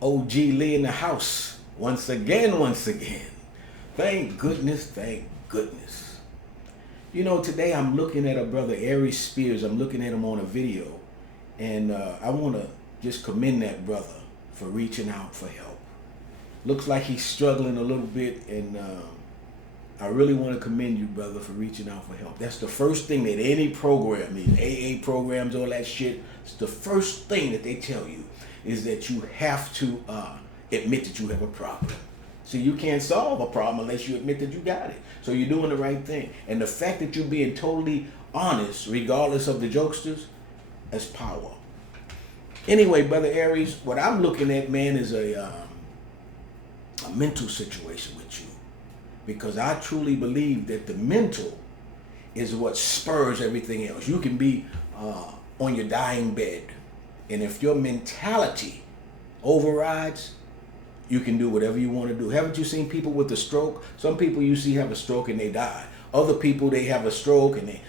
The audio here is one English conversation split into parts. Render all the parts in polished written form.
OG Lee in the house. Once again, once again. Thank goodness, thank goodness. You know, today I'm looking at a brother, Aries Spears. I'm looking at him on a video. And I want to just commend that brother for reaching out for help. Looks like he's struggling a little bit. And I really want to commend you, brother, for reaching out for help. That's the first thing that any program, these AA programs, all that shit, it's the first thing that they tell you is that you have to admit that you have a problem. See, you can't solve a problem unless you admit that you got it. So you're doing the right thing. And the fact that you're being totally honest, regardless of the jokesters, is power. Anyway, Brother Aries, what I'm looking at, man, is a mental situation with you. Because I truly believe that the mental is what spurs everything else. You can be on your dying bed. And if your mentality overrides, you can do whatever you want to do. Haven't you seen people with a stroke? Some people you see have a stroke and they die. Other people, they have a stroke and they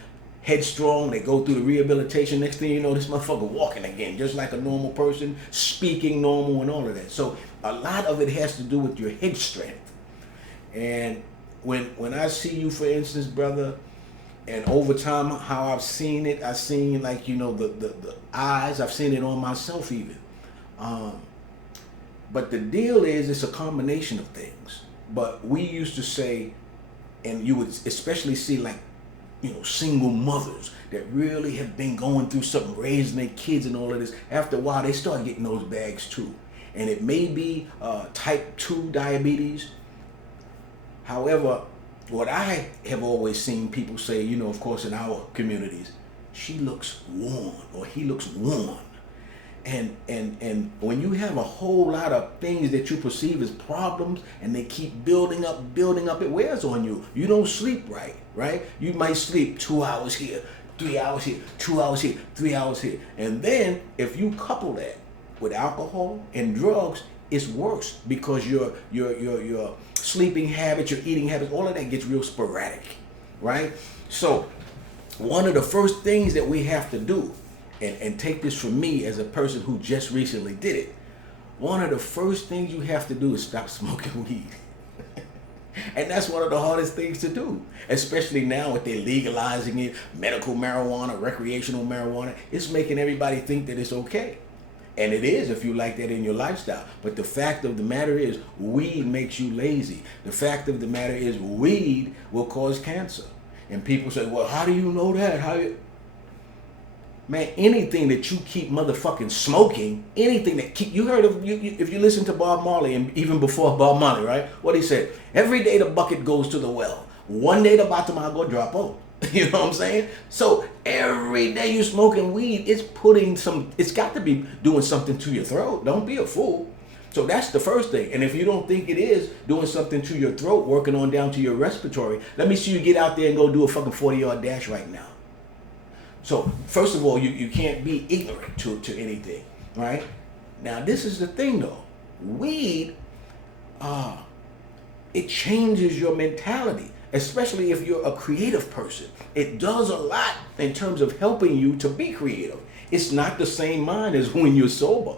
headstrong, they go through the rehabilitation. Next thing you know, this motherfucker walking again, just like a normal person, speaking normal and all of that. So a lot of it has to do with your head strength. And when I see you, for instance, brother, and over time, how I've seen it, I've seen, like, you know, the eyes, I've seen it on myself even. But the deal is, it's a combination of things. But we used to say, and you would especially see, like, you know, single mothers that really have been going through something, raising their kids and all of this. After a while, they start getting those bags too. And it may be type 2 diabetes. However, what I have always seen people say, you know, of course, in our communities, she looks worn or he looks worn. And when you have a whole lot of things that you perceive as problems and they keep building up, it wears on you. You don't sleep right? You might sleep 2 hours here, 3 hours here, 2 hours here, 3 hours here. And then if you couple that with alcohol and drugs, it's worse because your sleeping habits, your eating habits, all of that gets real sporadic, right? So one of the first things that we have to do, and take this from me as a person who just recently did it, one of the first things you have to do is stop smoking weed. And that's one of the hardest things to do, especially now with they legalizing it, medical marijuana, recreational marijuana. It's making everybody think that it's okay. And it is if you like that in your lifestyle. But the fact of the matter is, weed makes you lazy. The fact of the matter is, weed will cause cancer. And people say, well, how do you know that? Man, anything that you keep motherfucking smoking, anything that keep, you heard of, if you listen to Bob Marley, and even before Bob Marley, right? What he said, every day the bucket goes to the well. One day the bottom I'll go drop out. You know what I'm saying? So every day you smoking weed, it's got to be doing something to your throat. Don't be a fool. So that's the first thing. And if you don't think it is doing something to your throat, working on down to your respiratory, let me see you get out there and go do a fucking 40-yard dash right now. So first of all, you can't be ignorant to anything, right? Now this is the thing though. Weed, it changes your mentality. Especially if you're a creative person. It does a lot in terms of helping you to be creative. It's not the same mind as when you're sober.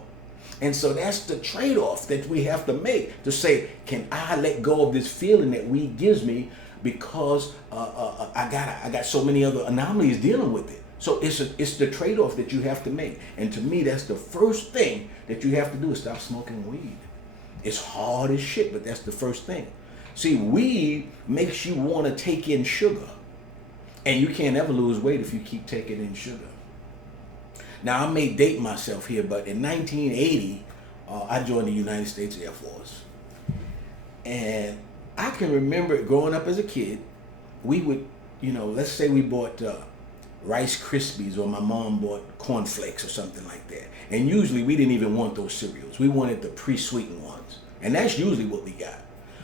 And so that's the trade-off that we have to make, to say, can I let go of this feeling that weed gives me because I got so many other anomalies dealing with it. So it's the trade-off that you have to make. And to me, that's the first thing that you have to do, is stop smoking weed. It's hard as shit, but that's the first thing. See, weed makes you want to take in sugar. And you can't ever lose weight if you keep taking in sugar. Now, I may date myself here, but in 1980, I joined the United States Air Force. And I can remember growing up as a kid, we would, you know, let's say we bought Rice Krispies, or my mom bought cornflakes or something like that. And usually we didn't even want those cereals. We wanted the pre-sweetened ones. And that's usually what we got.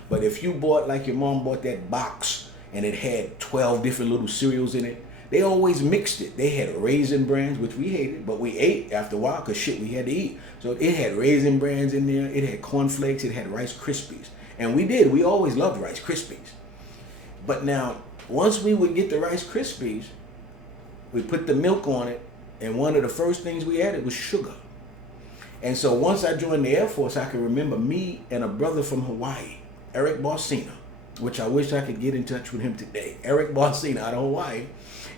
But if you bought, like your mom bought that box and it had 12 different little cereals in it, they always mixed it. They had Raisin Brans, which we hated, but we ate after a while because shit, we had to eat. So it had Raisin Brans in there, it had cornflakes, it had Rice Krispies. And we always loved Rice Krispies. But now, once we would get the Rice Krispies, we put the milk on it, and one of the first things we added was sugar. And so once I joined the Air Force, I can remember me and a brother from Hawaii, Eric Barcina, which I wish I could get in touch with him today. Eric Barcina out of Hawaii.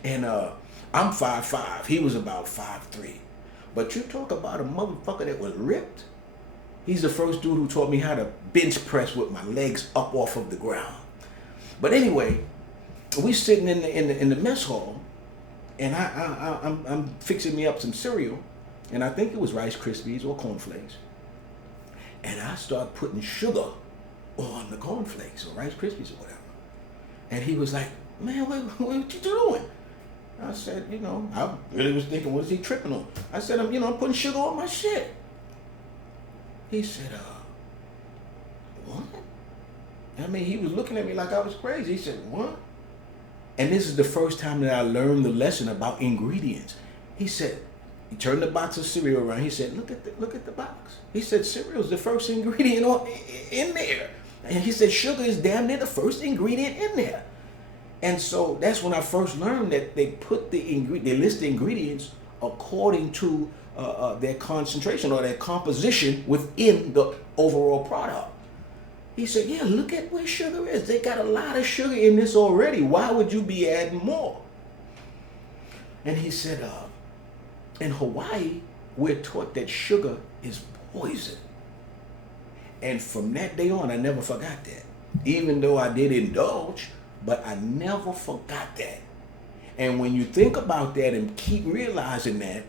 And I'm 5'5". He was about 5'3". But you talk about a motherfucker that was ripped. He's the first dude who taught me how to bench press with my legs up off of the ground. But anyway, we sitting in the mess hall, and I'm fixing me up some cereal, and I think it was Rice Krispies or cornflakes. And I start putting sugar on the cornflakes or Rice Krispies or whatever. And he was like, man, what you doing? I said, I really was thinking, what is he tripping on? I said, I'm putting sugar on my shit. He said, what? I mean, he was looking at me like I was crazy. He said, what? And this is the first time that I learned the lesson about ingredients. He said, he turned the box of cereal around. He said, look at the box. He said, cereal's the first ingredient in there. And he said, sugar is damn near the first ingredient in there. And so that's when I first learned that they put they list the ingredients according to their concentration or their composition within the overall product. He said, yeah, look at where sugar is. They got a lot of sugar in this already. Why would you be adding more? And he said, in Hawaii, we're taught that sugar is poison. And from that day on, I never forgot that. Even though I did indulge, but I never forgot that. And when you think about that and keep realizing that,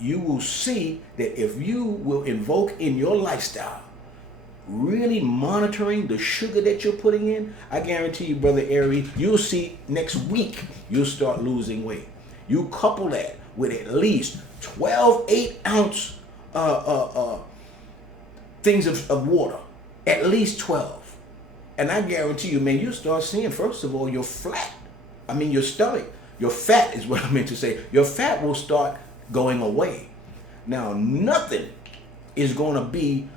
you will see that if you will invoke in your lifestyle, really monitoring the sugar that you're putting in, I guarantee you, Brother Aries, you'll see next week, you'll start losing weight. You couple that with at least 12 8-ounce things of water, at least 12. And I guarantee you, man, you start seeing, first of all, your stomach, your fat is what I meant to say. Your fat will start going away. Now, nothing is going to be,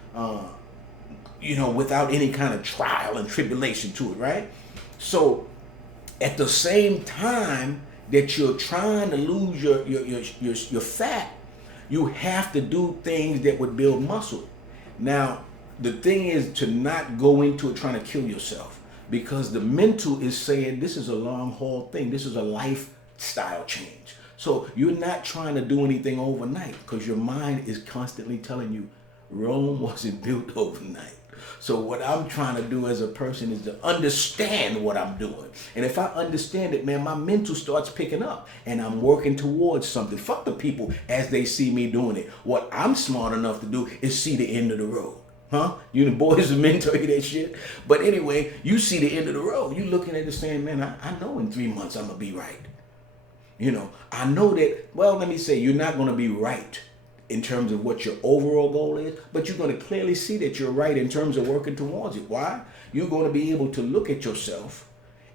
without any kind of trial and tribulation to it, right? So, at the same time that you're trying to lose your fat, you have to do things that would build muscle. Now, the thing is to not go into it trying to kill yourself, because the mental is saying this is a long haul thing. This is a lifestyle change. So you're not trying to do anything overnight, because your mind is constantly telling you Rome wasn't built overnight. So what I'm trying to do as a person is to understand what I'm doing. And if I understand it, man, my mental starts picking up and I'm working towards something. Fuck the people as they see me doing it. What I'm smart enough to do is see the end of the road. Huh? You the boys and men tell you that shit. But anyway, you see the end of the road. You looking at it saying, man, I know in 3 months I'm going to be right. I know that, well, let me say, you're not going to be right in terms of what your overall goal is, but you're going to clearly see that you're right in terms of working towards it. Why? You're going to be able to look at yourself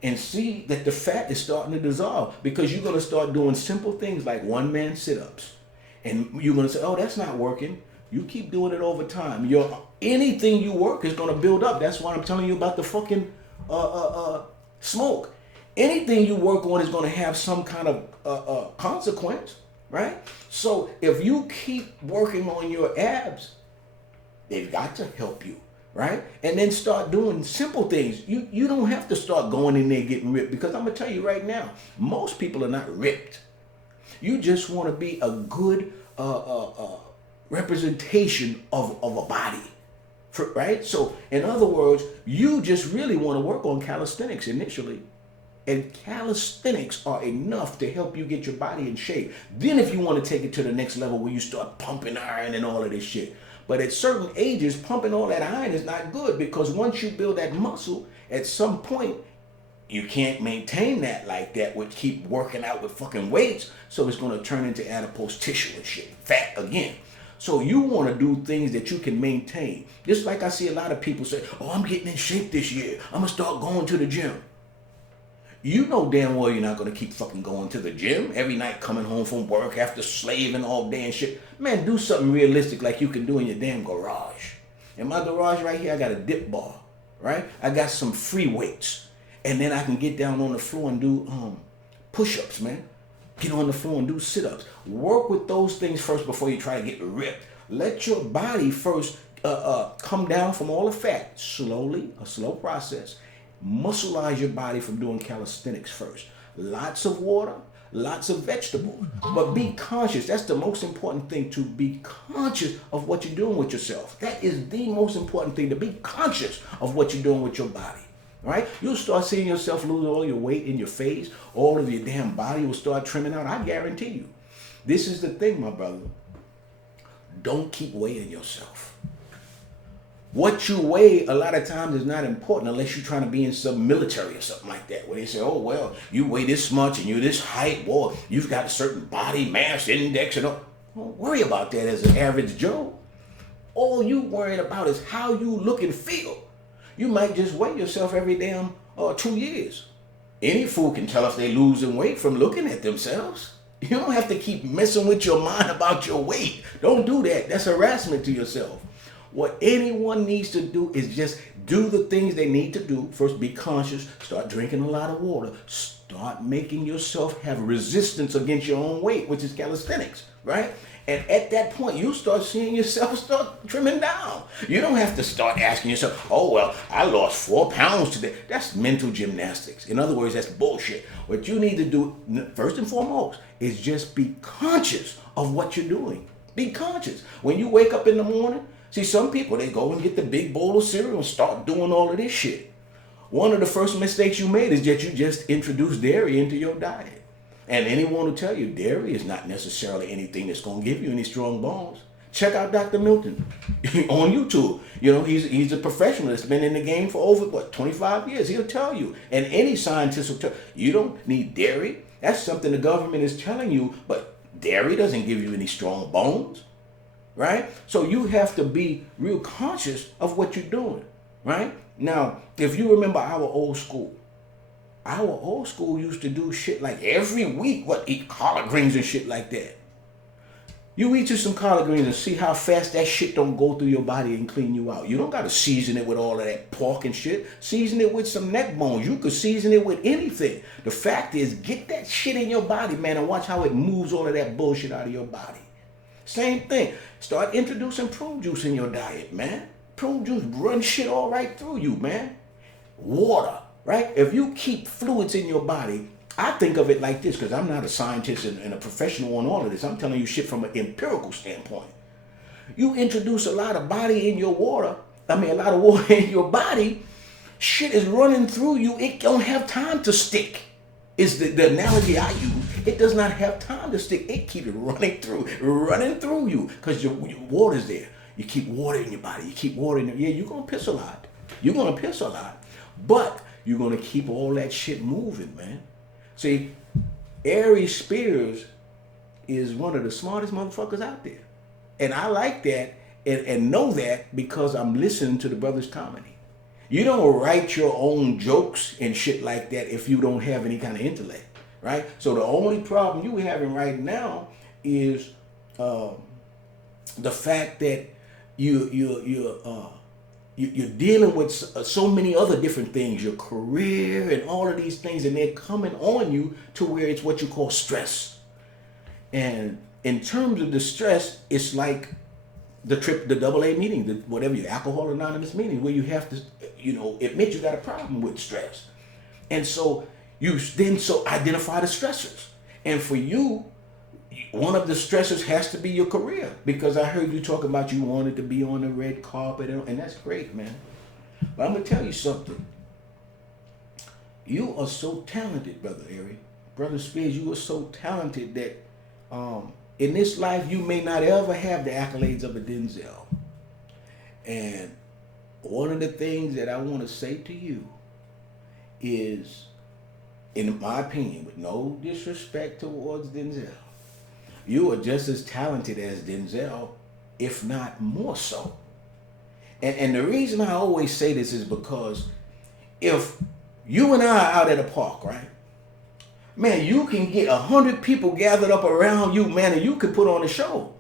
and see that the fat is starting to dissolve, because you're going to start doing simple things like one-man sit-ups. And you're going to say, oh, that's not working. You keep doing it over time. Anything you work is going to build up. That's why I'm telling you about the fucking smoke. Anything you work on is going to have some kind of consequence, right? So if you keep working on your abs, they've got to help you, right? And then start doing simple things. You don't have to start going in there getting ripped, because I'm going to tell you right now, most people are not ripped. You just want to be a good representation of a body, right? So in other words, you just really want to work on calisthenics initially. And calisthenics are enough to help you get your body in shape. Then if you want to take it to the next level where you start pumping iron and all of this shit. But at certain ages, pumping all that iron is not good, because once you build that muscle, at some point, you can't maintain that like that with keep working out with fucking weights. So it's going to turn into adipose tissue and shit, fat again. So you want to do things that you can maintain. Just like I see a lot of people say, oh, I'm getting in shape this year. I'm going to start going to the gym. You know damn well you're not going to keep fucking going to the gym every night, coming home from work after slaving all day and shit. Man, do something realistic like you can do in your damn garage. In my garage right here, I got a dip bar, right? I got some free weights. And then I can get down on the floor and do push-ups, man. Get on the floor and do sit-ups. Work with those things first before you try to get ripped. Let your body first come down from all the fat slowly, a slow process. Muscleize your body from doing calisthenics first. Lots of water, lots of vegetables, but be conscious. That's the most important thing, to be conscious of what you're doing with yourself. That is the most important thing, to be conscious of what you're doing with your body. Right? You'll start seeing yourself lose all your weight in your face. All of your damn body will start trimming out. I guarantee you. This is the thing, my brother. Don't keep weighing yourself. What you weigh a lot of times is not important unless you're trying to be in some military or something like that, where they say, oh, well, you weigh this much and you're this height, boy, you've got a certain body mass index and all. Don't worry about that as an average Joe. All you worrying about is how you look and feel. You might just weigh yourself every damn 2 years. Any fool can tell if they're losing weight from looking at themselves. You don't have to keep messing with your mind about your weight. Don't do that. That's harassment to yourself. What anyone needs to do is just do the things they need to do. First, be conscious. Start drinking a lot of water. Start making yourself have resistance against your own weight, which is calisthenics, right? And at that point, you start seeing yourself start trimming down. You don't have to start asking yourself, oh, well, I lost 4 pounds today. That's mental gymnastics. In other words, that's bullshit. What you need to do, first and foremost, is just be conscious of what you're doing. Be conscious. When you wake up in the morning, see, some people, they go and get the big bowl of cereal and start doing all of this shit. One of the first mistakes you made is that you just introduced dairy into your diet. And anyone will tell you dairy is not necessarily anything that's going to give you any strong bones. Check out Dr. Milton on YouTube. You know, he's a professional that's been in the game for over, 25 years. He'll tell you. And any scientist will tell you, you don't need dairy. That's something the government is telling you, but dairy doesn't give you any strong bones. Right? So you have to be real conscious of what you're doing. Right? Now, if you remember our old school used to do shit like every week, eat collard greens and shit like that. You eat you some collard greens and see how fast that shit don't go through your body and clean you out. You don't got to season it with all of that pork and shit. Season it with some neck bones. You could season it with anything. The fact is, get that shit in your body, man, and watch how it moves all of that bullshit out of your body. Same thing. Start introducing prune juice in your diet, man. Prune juice runs shit all right through you, man. Water, right? If you keep fluids in your body, I think of it like this, because I'm not a scientist and a professional on all of this. I'm telling you shit from an empirical standpoint. You introduce a lot of body in your water, a lot of water in your body, shit is running through you. It don't have time to stick. Is the analogy I use. It does not have time to stick. It keeps running through you, because your water's there. You keep water in your body. You keep water in there. Yeah, you're going to piss a lot. But you're going to keep all that shit moving, man. See, Aries Spears is one of the smartest motherfuckers out there. And I like that and know that because I'm listening to the brother's comedy. You don't write your own jokes and shit like that if you don't have any kind of intellect, right? So the only problem you having right now is the fact that you're dealing with so many other different things, your career and all of these things, and they're coming on you to where it's what you call stress. And in terms of the stress, it's like the AA meeting, whatever your Alcohol Anonymous meeting, where you have to, admit you got a problem with stress. And so you then identify the stressors. And for you, one of the stressors has to be your career, because I heard you talk about you wanted to be on the red carpet, and that's great, man. But I'm going to tell you something. You are so talented, Brother Aries. Brother Spears, you are so talented that in this life, you may not ever have the accolades of a Denzel. And one of the things that I want to say to you is, in my opinion, with no disrespect towards Denzel, you are just as talented as Denzel, if not more so. And the reason I always say this is because if you and I are out at a park, right? Man, you can get 100 people gathered up around you, man, and you can put on a show.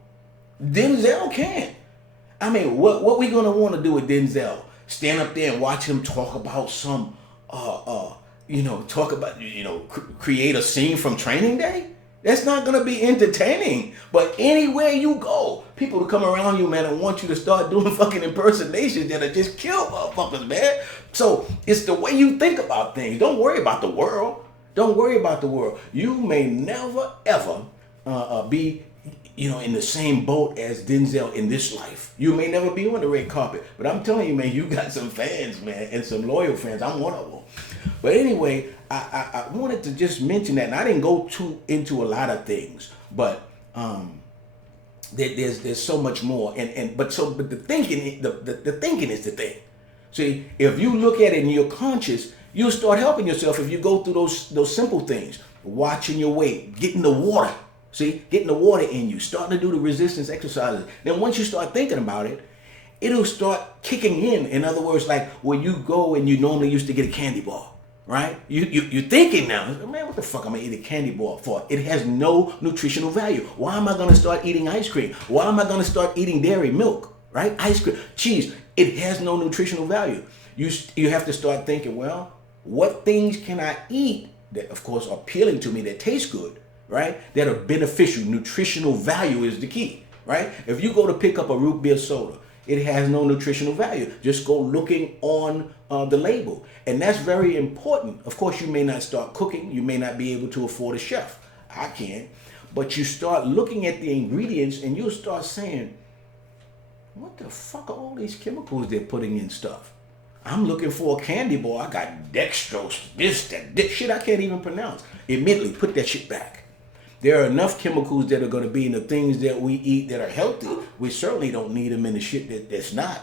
Denzel can't. What we gonna want to do with Denzel? Stand up there and watch him talk about some, create a scene from Training Day? That's not going to be entertaining. But anywhere you go, people will come around you, man, and want you to start doing fucking impersonations that'll just kill motherfuckers, man. So it's the way you think about things. Don't worry about the world. Don't worry about the world. You may never, ever be, in the same boat as Denzel in this life. You may never be on the red carpet. But I'm telling you, man, you got some fans, man, and some loyal fans. I'm one of them. But anyway, I wanted to just mention that, and I didn't go too into a lot of things, but there's so much more, but the thinking the thinking is the thing. See, if you look at it and you're conscious, you'll start helping yourself if you go through those simple things, watching your weight, getting the water. See, getting the water in you, starting to do the resistance exercises. Then once you start thinking about it, it'll start kicking in. In other words, like when you go and you normally used to get a candy bar. Right? You're thinking now, man, what the fuck am I eating candy bar for? It has no nutritional value. Why am I going to start eating ice cream? Why am I going to start eating dairy milk? Right? Ice cream, cheese. It has no nutritional value. You have to start thinking, well, what things can I eat that, of course, are appealing to me, that taste good, right? That are beneficial. Nutritional value is the key, right? If you go to pick up a root beer soda, it has no nutritional value. Just go looking on the label. And that's very important. Of course, you may not start cooking. You may not be able to afford a chef. I can't. But you start looking at the ingredients and you'll start saying, what the fuck are all these chemicals they're putting in stuff? I'm looking for a candy bar. I got dextrose, this shit I can't even pronounce. Immediately put that shit back. There are enough chemicals that are going to be in the things that we eat that are healthy. We certainly don't need them in the shit that's not,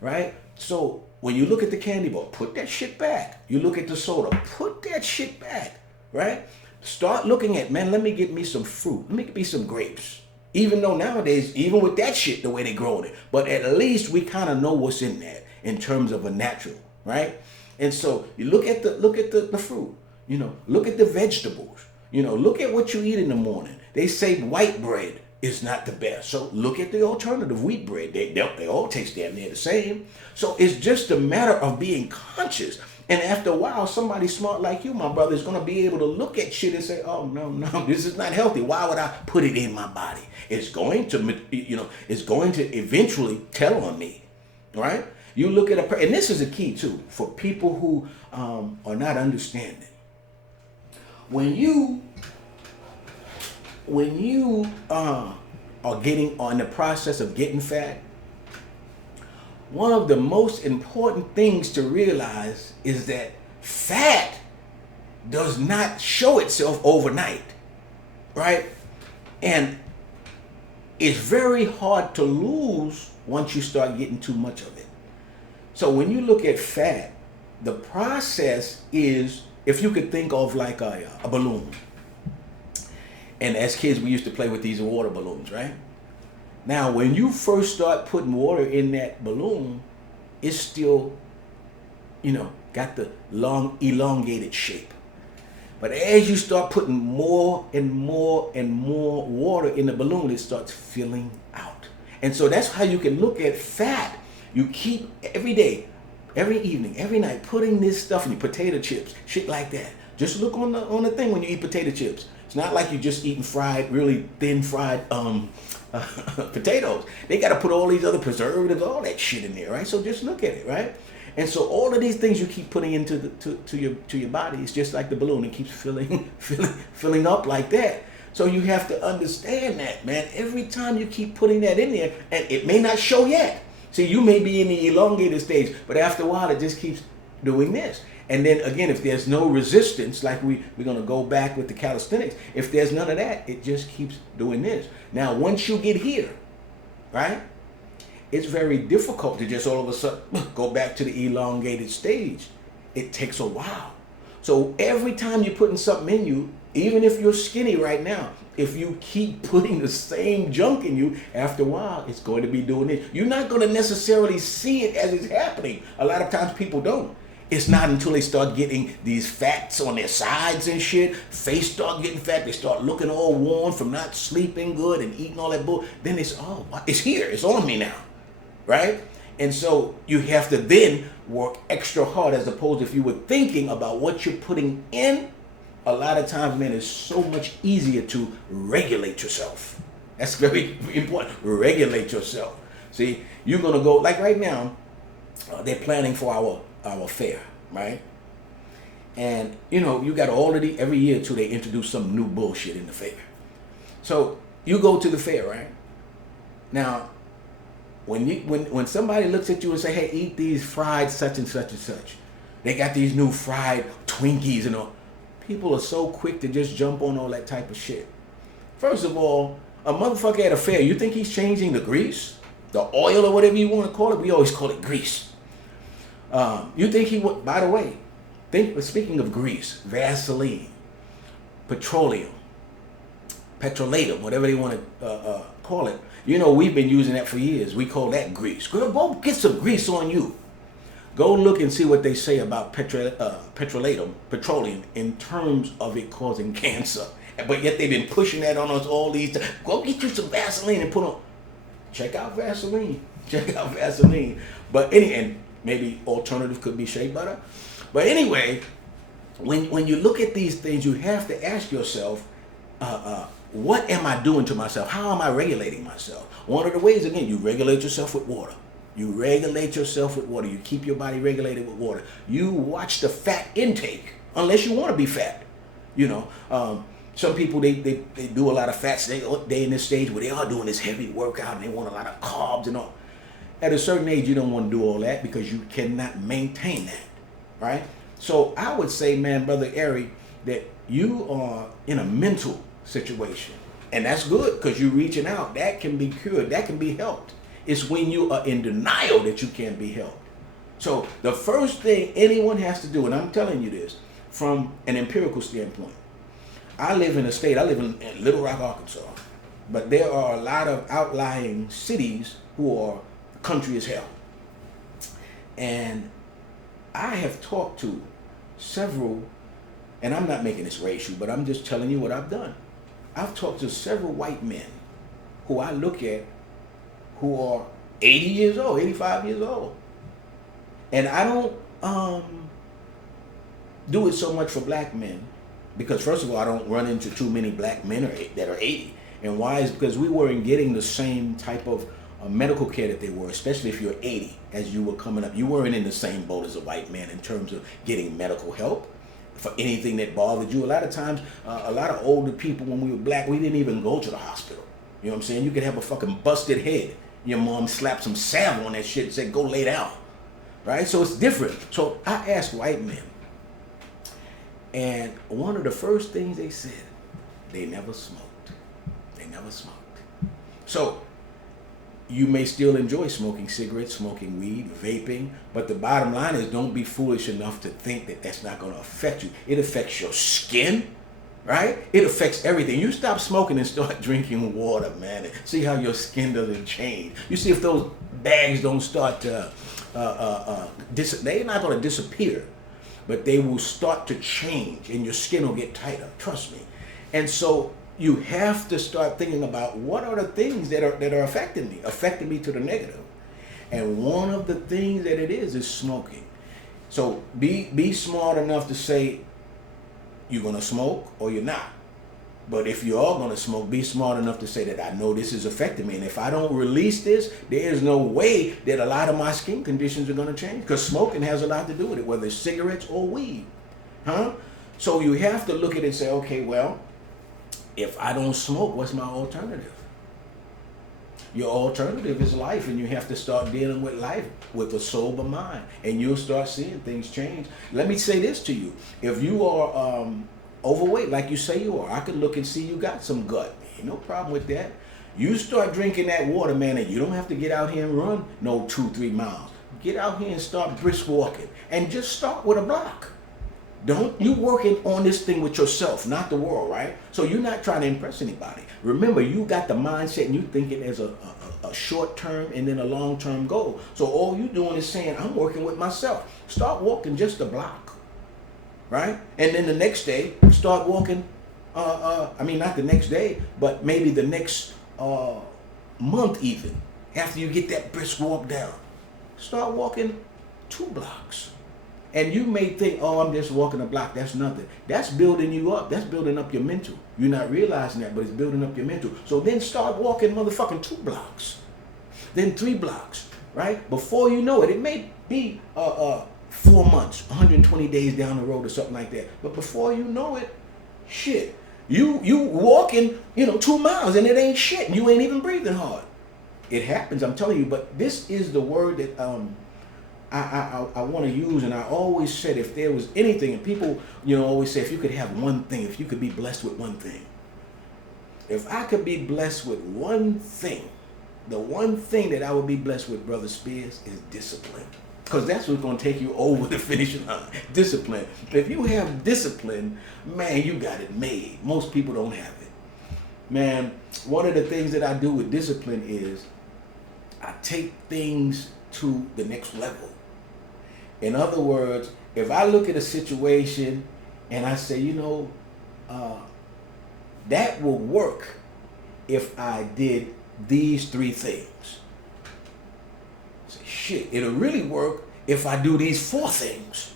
right? So when you look at the candy bar, put that shit back. You look at the soda, put that shit back, right? Start looking at, man, let me get me some fruit. Let me get me some grapes. Even though nowadays, even with that shit, the way they growing it, but at least we kind of know what's in that in terms of a natural, right? And so you look at the fruit, look at the vegetables. Look at what you eat in the morning. They say white bread is not the best. So look at the alternative wheat bread. They all taste damn near the same. So it's just a matter of being conscious. And after a while, somebody smart like you, my brother, is going to be able to look at shit and say, oh, no, this is not healthy. Why would I put it in my body? It's going to, it's going to eventually tell on me, right? You look at and this is a key too, for people who are not understanding. When you are in the process of getting fat, one of the most important things to realize is that fat does not show itself overnight, right? And it's very hard to lose once you start getting too much of it. So when you look at fat, the process is, if you could think of like a balloon. And as kids, we used to play with these water balloons, right? Now, when you first start putting water in that balloon, it's still, got the long elongated shape. But as you start putting more and more and more water in the balloon, it starts filling out. And so that's how you can look at fat. You keep every day, every evening, every night, putting this stuff in your potato chips, shit like that. Just look on the thing when you eat potato chips. It's not like you're just eating fried, really thin fried potatoes. They got to put all these other preservatives, all that shit in there, right? So just look at it, right? And so all of these things you keep putting into to your body, it's just like the balloon. It keeps filling up like that. So you have to understand that, man. Every time you keep putting that in there, and it may not show yet. See, you may be in the elongated stage, but after a while, it just keeps doing this. And then again, if there's no resistance, like we're going to go back with the calisthenics, if there's none of that, it just keeps doing this. Now, once you get here, right, it's very difficult to just all of a sudden go back to the elongated stage. It takes a while. So every time you're putting something in you, even if you're skinny right now, if you keep putting the same junk in you, after a while, it's going to be doing it. You're not going to necessarily see it as it's happening. A lot of times people don't. It's not until they start getting these fats on their sides and shit, face start getting fat, they start looking all worn from not sleeping good and eating all that bull. Then it's here, it's on me now, right? And so you have to then work extra hard, as opposed to if you were thinking about what you're putting in a lot of times, man, it's so much easier to regulate yourself. That's very important. Regulate yourself. See, you're gonna go like right now. They're planning for our fair, right? And you know, you got all of the every year too. They introduce some new bullshit in the fair. So you go to the fair, right? Now, when somebody looks at you and say, "Hey, eat these fried such and such and such," they got these new fried Twinkies and all. People are so quick to just jump on all that type of shit. First of all, a motherfucker at a fair, you think he's changing the grease, the oil, or whatever you want to call it? We always call it grease. You think he would? By the way, speaking of grease, Vaseline, petroleum, whatever they want to call it. You know, we've been using that for years. We call that grease. Girl, go get some grease on you. Go look and see what they say about petroleum in terms of it causing cancer. But yet they've been pushing that on us all these times. Go get you some Vaseline and put on. Check out Vaseline. But and maybe alternative could be shea butter. But anyway, when you look at these things, you have to ask yourself, what am I doing to myself? How am I regulating myself? One of the ways, again, you regulate yourself with water. You keep your body regulated with water. You watch the fat intake, unless you want to be fat. You know, some people, they do a lot of fats. They in this stage where they are doing this heavy workout and they want a lot of carbs and all. At a certain age, you don't want to do all that because you cannot maintain that, right? So I would say, man, Brother Aries, that you are in a mental situation. And that's good because you're reaching out. That can be cured. That can be helped. It's when you are in denial that you can't be helped. So the first thing anyone has to do, and I'm telling you this from an empirical standpoint, I live in Little Rock, Arkansas, but there are a lot of outlying cities who are country as hell. And I have talked to several, and I'm not making this racial, but I'm just telling you what I've done. I've talked to several white men who I look at who are 80 years old, 85 years old. And I don't do it so much for black men because, first of all, I don't run into too many black men that are 80. And why is because we weren't getting the same type of medical care that they were, especially if you're 80 as you were coming up. You weren't in the same boat as a white man in terms of getting medical help for anything that bothered you. A lot of times, a lot of older people, when we were black, we didn't even go to the hospital. You know what I'm saying? You could have a fucking busted head. Your mom slapped some salve on that shit and said, go lay down. Right? So it's different. So I asked white men, and one of the first things they said, they never smoked. So you may still enjoy smoking cigarettes, smoking weed, vaping, but the bottom line is don't be foolish enough to think that that's not going to affect you. It affects your skin, right? It affects everything. You stop smoking and start drinking water, man. And see how your skin doesn't change. You see if those bags don't start to, they're not going to disappear, but they will start to change and your skin will get tighter. Trust me. And so you have to start thinking about what are the things that are affecting me to the negative. And one of the things that it is smoking. So be smart enough to say you're going to smoke or you're not. But if you are going to smoke, be smart enough to say that I know this is affecting me. And if I don't release this, there is no way that a lot of my skin conditions are going to change. Because smoking has a lot to do with it, whether it's cigarettes or weed. So you have to look at it and say, okay, well, if I don't smoke, what's my alternative? Your alternative is life, and you have to start dealing with life with a sober mind, and you'll start seeing things change. Let me say this to you. If you are overweight, like you say you are, I can look and see you got some gut. Ain't no problem with that. You start drinking that water, man, and you don't have to get out here and run no 2-3 miles. Get out here and start brisk walking, and just start with a block. You working on this thing with yourself, not the world, right? So you're not trying to impress anybody. Remember, you got the mindset and you think it as a short-term and then a long-term goal. So all you're doing is saying, I'm working with myself. Start walking just a block, right? And then the next day, start walking, not the next day, but maybe the next month even, after you get that brisk walk down. Start walking 2 blocks. And you may think, oh, I'm just walking a block. That's nothing. That's building you up. That's building up your mental. You're not realizing that, but it's building up your mental. So then start walking motherfucking 2 blocks. Then 3 blocks, right? Before you know it, it may be 4 months, 120 days down the road or something like that. But before you know it, shit, you walking, 2 miles and it ain't shit. And you ain't even breathing hard. It happens, I'm telling you. But this is the word that I want to use, and I always said if there was anything, and people, always say if you could have one thing, if you could be blessed with one thing. If I could be blessed with one thing, the one thing that I would be blessed with, Brother Spears, is discipline. Because that's what's going to take you over the finish line. Discipline. If you have discipline, man, you got it made. Most people don't have it. Man, one of the things that I do with discipline is I take things to the next level. In other words, if I look at a situation and I say, that will work if I did these 3 things. I say, shit, it'll really work if I do these 4 things,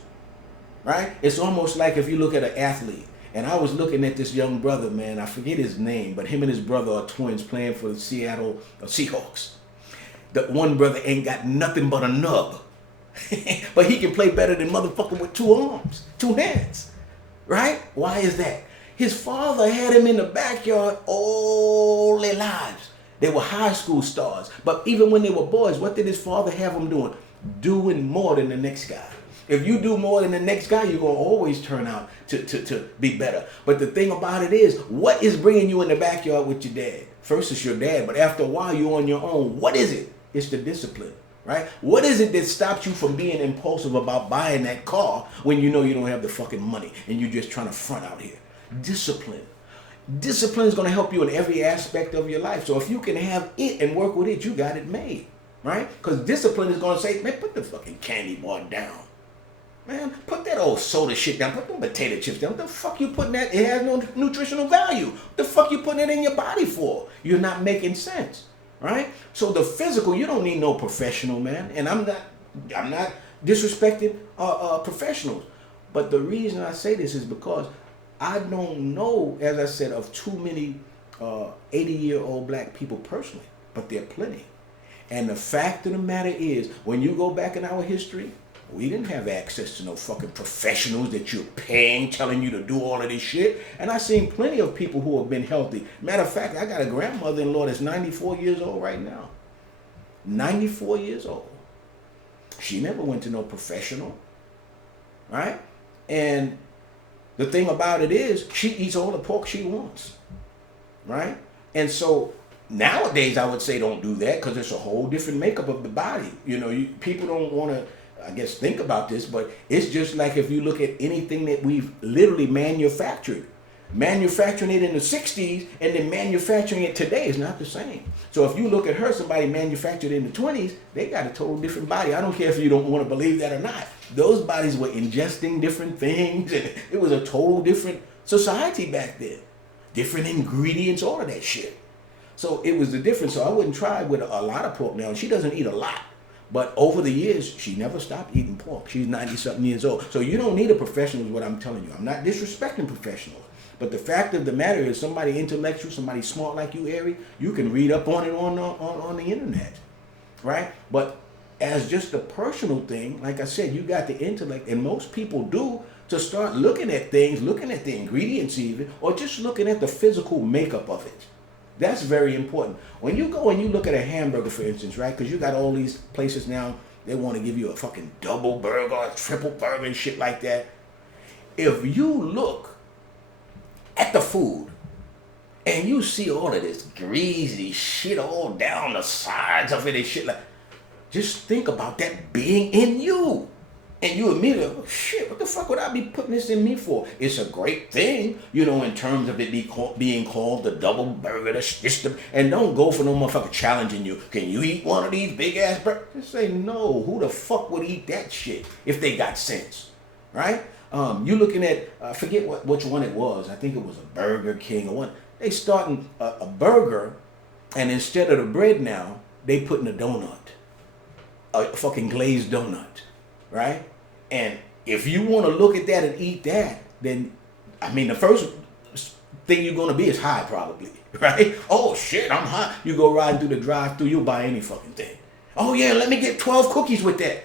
right? It's almost like if you look at an athlete, and I was looking at this young brother, man, I forget his name, but him and his brother are twins playing for the Seattle Seahawks. The one brother ain't got nothing but a nub. But he can play better than motherfucking with 2 arms, 2 hands, right? Why is that? His father had him in the backyard all their lives. They were high school stars. But even when they were boys, what did his father have them doing? Doing more than the next guy. If you do more than the next guy, you're going to always turn out to be better. But the thing about it is, what is bringing you in the backyard with your dad? First, it's your dad, but after a while, you're on your own. What is it? It's the discipline. Right? What is it that stops you from being impulsive about buying that car when you know you don't have the fucking money and you're just trying to front out here? Discipline. Discipline is going to help you in every aspect of your life. So if you can have it and work with it, you got it made. Right? Because discipline is going to say, man, put the fucking candy bar down. Man, put that old soda shit down. Put them potato chips down. What the fuck you putting that? It has no nutritional value. What the fuck you putting it in your body for? You're not making sense. Right? So the physical, you don't need no professional, man. And I'm not disrespecting professionals. But the reason I say this is because I don't know, as I said, of too many 80-year-old black people personally, but there are plenty. And the fact of the matter is, when you go back in our history, we didn't have access to no fucking professionals that you're paying, telling you to do all of this shit. And I've seen plenty of people who have been healthy. Matter of fact, I got a grandmother-in-law that's 94 years old right now. 94 years old. She never went to no professional, right? And the thing about it is, she eats all the pork she wants, right? And so nowadays, I would say don't do that because it's a whole different makeup of the body. People don't want to, I guess, think about this, but it's just like if you look at anything that we've literally manufactured. Manufacturing it in the 60s and then manufacturing it today is not the same. So if you look at her, somebody manufactured in the 20s, they got a total different body. I don't care if you don't want to believe that or not. Those bodies were ingesting different things, and it was a total different society back then. Different ingredients, all of that shit. So it was the difference. So I wouldn't try with a lot of pork now. She doesn't eat a lot. But over the years, she never stopped eating pork. She's 90-something years old. So you don't need a professional is what I'm telling you. I'm not disrespecting professionals. But the fact of the matter is, somebody intellectual, somebody smart like you, Aries, you can read up on it on the internet, right? But as just a personal thing, like I said, you got the intellect, and most people do, to start looking at things, looking at the ingredients even, or just looking at the physical makeup of it. That's very important. When you go and you look at a hamburger, for instance, right? Because you got all these places now, they want to give you a fucking double burger, a triple burger and shit like that. If you look at the food and you see all of this greasy shit all down the sides of it and shit, like, just think about that being in you. And you immediately, oh, shit, what the fuck would I be putting this in me for? It's a great thing, in terms of it being called the double burger, and don't go for no motherfucker challenging you. Can you eat one of these big ass burgers? Just say no. Who the fuck would eat that shit if they got sense, right? You looking at, I forget which one it was. I think it was a Burger King or one. They starting a burger, and instead of the bread now, they putting a donut, a fucking glazed donut. Right? And If you want to look at that and eat that, then, I mean, the first thing you're going to be is high probably, right? Oh shit, I'm high. You go riding through the drive-thru, you'll buy any fucking thing. Oh yeah, let me get 12 cookies with that.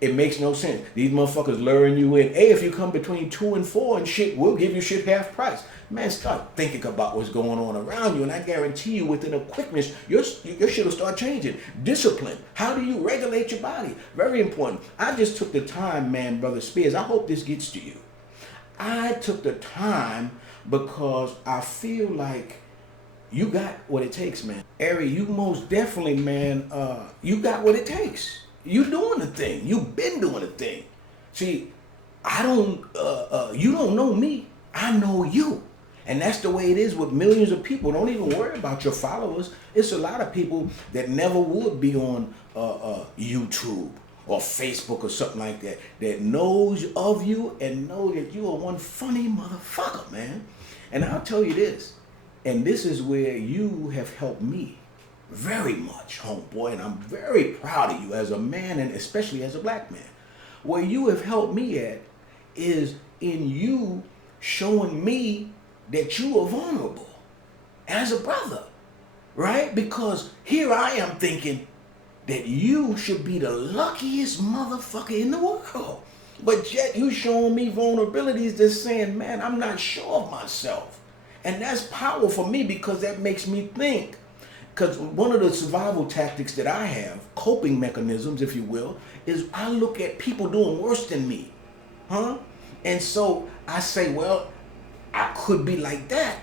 It makes no sense. These motherfuckers luring you in. Hey, if you come between 2 and 4 and shit, we'll give you shit half price. Man, start thinking about what's going on around you, and I guarantee you, within a quickness, your shit will start changing. Discipline. How do you regulate your body? Very important. I just took the time, man, Brother Spears. I hope this gets to you. I took the time because I feel like you got what it takes, man. Aries, you most definitely, man, you got what it takes. You doing the thing. You've been doing the thing. See, you don't know me. I know you. And that's the way it is with millions of people. Don't even worry about your followers. It's a lot of people that never would be on YouTube or Facebook or something like that, that knows of you and know that you are one funny motherfucker, man. And I'll tell you this, and this is where you have helped me very much, homeboy, and I'm very proud of you as a man and especially as a black man. Where you have helped me at is in you showing me that you are vulnerable as a brother, right? Because here I am thinking that you should be the luckiest motherfucker in the world. But yet you showing me vulnerabilities that's saying, man, I'm not sure of myself. And that's powerful for me because that makes me think. Because one of the survival tactics that I have, coping mechanisms, if you will, is I look at people doing worse than me. And so I say, well, I could be like that,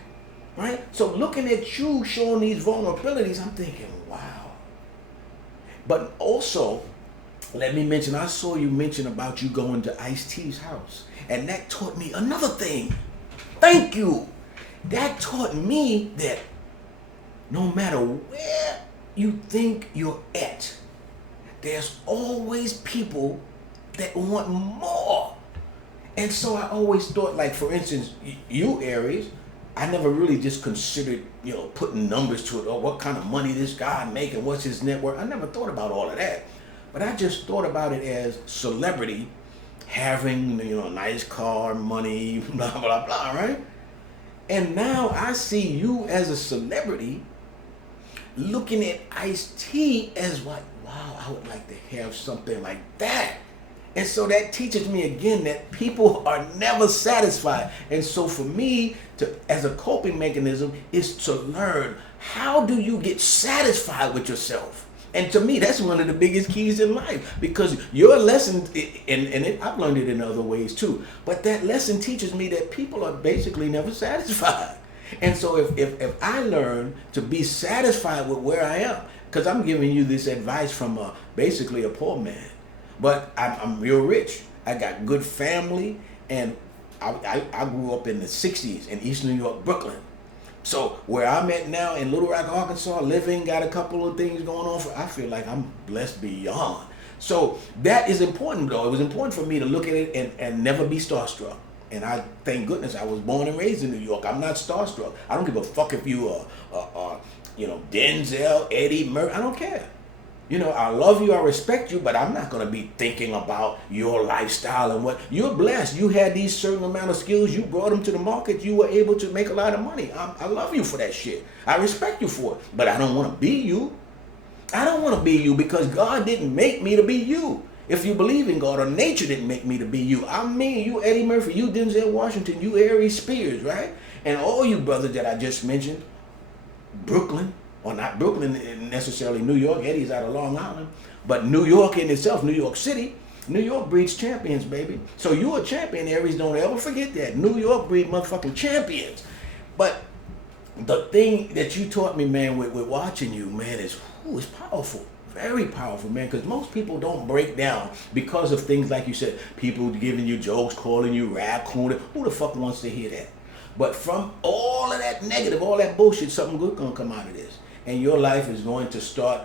right? So looking at you showing these vulnerabilities, I'm thinking, wow. But also, let me mention, I saw you mention about you going to Ice-T's house. And that taught me another thing. Thank you. That taught me that no matter where you think you're at, there's always people that want more. And so I always thought, like, for instance, you, Aries, I never really just considered, putting numbers to it, or what kind of money this guy making, what's his net worth. I never thought about all of that. But I just thought about it as celebrity having, a nice car, money, blah, blah, blah, right? And now I see you as a celebrity looking at Ice-T as like, wow, I would like to have something like that. And so that teaches me again that people are never satisfied. And so for me, as a coping mechanism, is to learn, how do you get satisfied with yourself? And to me, that's one of the biggest keys in life, because your lesson, I've learned it in other ways too, but that lesson teaches me that people are basically never satisfied. And so if I learn to be satisfied with where I am, because I'm giving you this advice from basically a poor man, but I'm real rich. I got good family, and I grew up in the 60s in East New York, Brooklyn. So where I'm at now in Little Rock, Arkansas, living, got a couple of things going on. I feel like I'm blessed beyond. So that is important, though. It was important for me to look at it and never be starstruck. And I thank goodness I was born and raised in New York. I'm not starstruck. I don't give a fuck if you are Denzel, Eddie Murphy. I don't care. I love you, I respect you, but I'm not going to be thinking about your lifestyle and what. You're blessed. You had these certain amount of skills. You brought them to the market. You were able to make a lot of money. I love you for that shit. I respect you for it, but I don't want to be you. I don't want to be you because God didn't make me to be you. If you believe in God, or nature didn't make me to be you. I'm me, you Eddie Murphy, you Denzel Washington, you Aries Spears, right? And all you brothers that I just mentioned, Brooklyn, or not Brooklyn necessarily, New York. Eddie's out of Long Island. But New York in itself, New York City, New York breeds champions, baby. So you're a champion, Aries. Don't ever forget that. New York breeds motherfucking champions. But the thing that you taught me, man, with watching you, man, is it's powerful. Very powerful, man, because most people don't break down because of things like you said, people giving you jokes, calling you raccoon. Who the fuck wants to hear that? But from all of that negative, all that bullshit, something good gonna come out of this. And your life is going to start,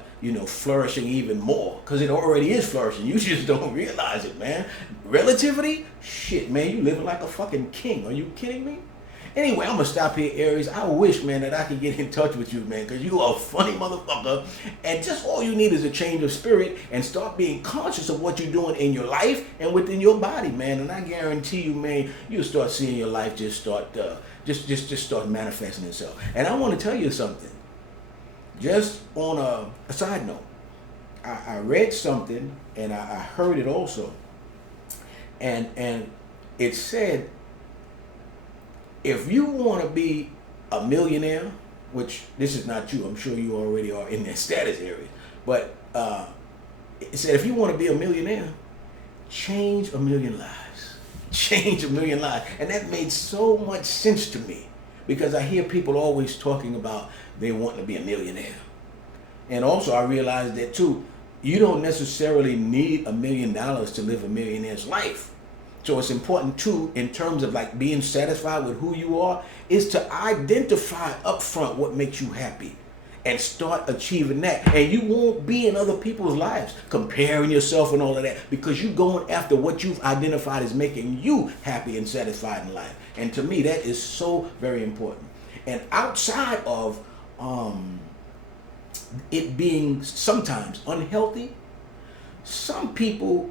flourishing even more. Because it already is flourishing. You just don't realize it, man. Relativity? Shit, man, you living like a fucking king. Are you kidding me? Anyway, I'm gonna stop here, Aries. I wish, man, that I could get in touch with you, man, because you are a funny motherfucker. And just all you need is a change of spirit and start being conscious of what you're doing in your life and within your body, man. And I guarantee you, man, you'll start seeing your life just start start manifesting itself. And I want to tell you something. Just on a side note, I read something and I heard it also, and it said, if you want to be a millionaire, which this is not you, I'm sure you already are in that status area, but it said if you want to be a millionaire, change a million lives. Change a million lives. And that made so much sense to me, because I hear people always talking about they want to be a millionaire. And also I realized that too, you don't necessarily need $1 million to live a millionaire's life. So it's important too, in terms of like being satisfied with who you are, is to identify upfront what makes you happy and start achieving that. And you won't be in other people's lives comparing yourself and all of that, because you're going after what you've identified as making you happy and satisfied in life. And to me, that is so very important. And outside of it being sometimes unhealthy, some people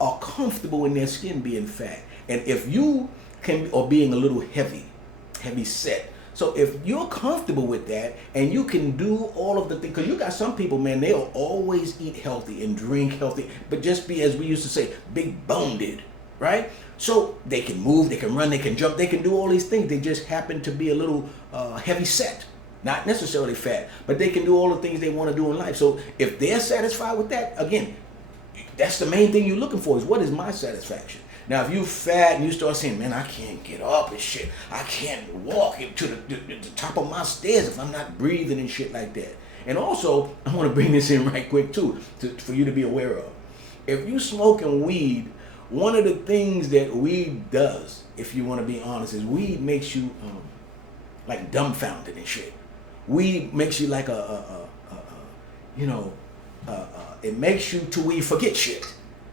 are comfortable in their skin being fat. And if you can, or being a little heavy set. So if you're comfortable with that and you can do all of the things, because you got some people, man, they'll always eat healthy and drink healthy, but just be, as we used to say, big boned, right? So they can move, they can run, they can jump, they can do all these things. They just happen to be a little heavy set. Not necessarily fat, but they can do all the things they want to do in life. So if they're satisfied with that, again, that's the main thing you're looking for, is what is my satisfaction? Now, if you fat and you start saying, man, I can't get up and shit, I can't walk to the top of my stairs if I'm not breathing and shit like that. And also, I want to bring this in right quick too, for you to be aware of. If you smoking weed, one of the things that weed does, if you want to be honest, is weed makes you like dumbfounded and shit. Weed makes you like it makes you to where you forget shit,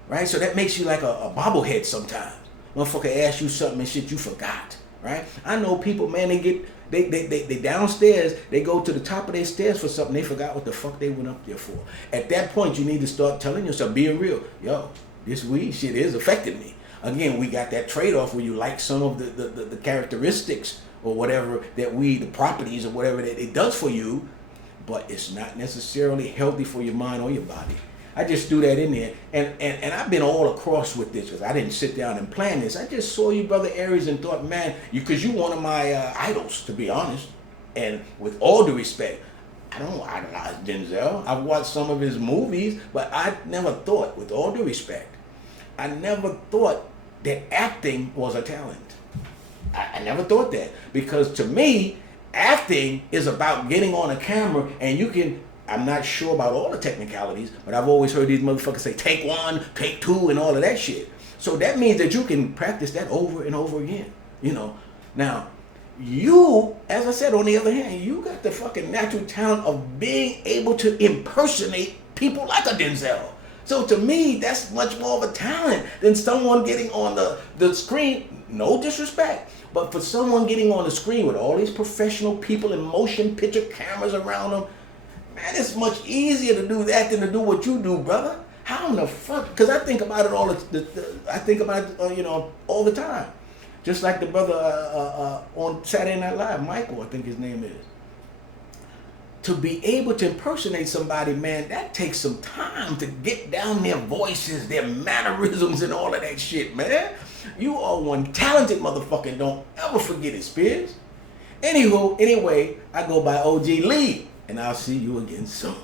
right? So that makes you like a bobblehead sometimes. Motherfucker ask you something and shit you forgot, right? I know people, man, they downstairs, they go to the top of their stairs for something, they forgot what the fuck they went up there for. At that point, you need to start telling yourself, being real, yo, this weed shit is affecting me. Again, we got that trade-off where you like some of the characteristics or whatever that the properties or whatever that it does for you, but it's not necessarily healthy for your mind or your body. I just threw that in there. And I've been all across with this, because I didn't sit down and plan this. I just saw you, Brother Aries, and thought, man, because you're one of my idols, to be honest. And with all due respect, I don't idolize Denzel. I've watched some of his movies, but I never thought, with all due respect, I never thought that acting was a talent. I never thought that, because to me, acting is about getting on a camera and you can, I'm not sure about all the technicalities, but I've always heard these motherfuckers say take one, take two, and all of that shit. So that means that you can practice that over and over again, you know. Now, you, as I said, on the other hand, you got the fucking natural talent of being able to impersonate people like a Denzel. So to me, that's much more of a talent than someone getting on the screen, no disrespect, but for someone getting on the screen with all these professional people and motion picture cameras around them, man, it's much easier to do that than to do what you do, brother. How in the fuck? Because I think about it all the time. Just like the brother on Saturday Night Live, Michael, I think his name is. To be able to impersonate somebody, man, that takes some time to get down their voices, their mannerisms, and all of that shit, man. You are one talented motherfucker, and don't ever forget it, Spears. Anyway, I go by OG Lee, and I'll see you again soon.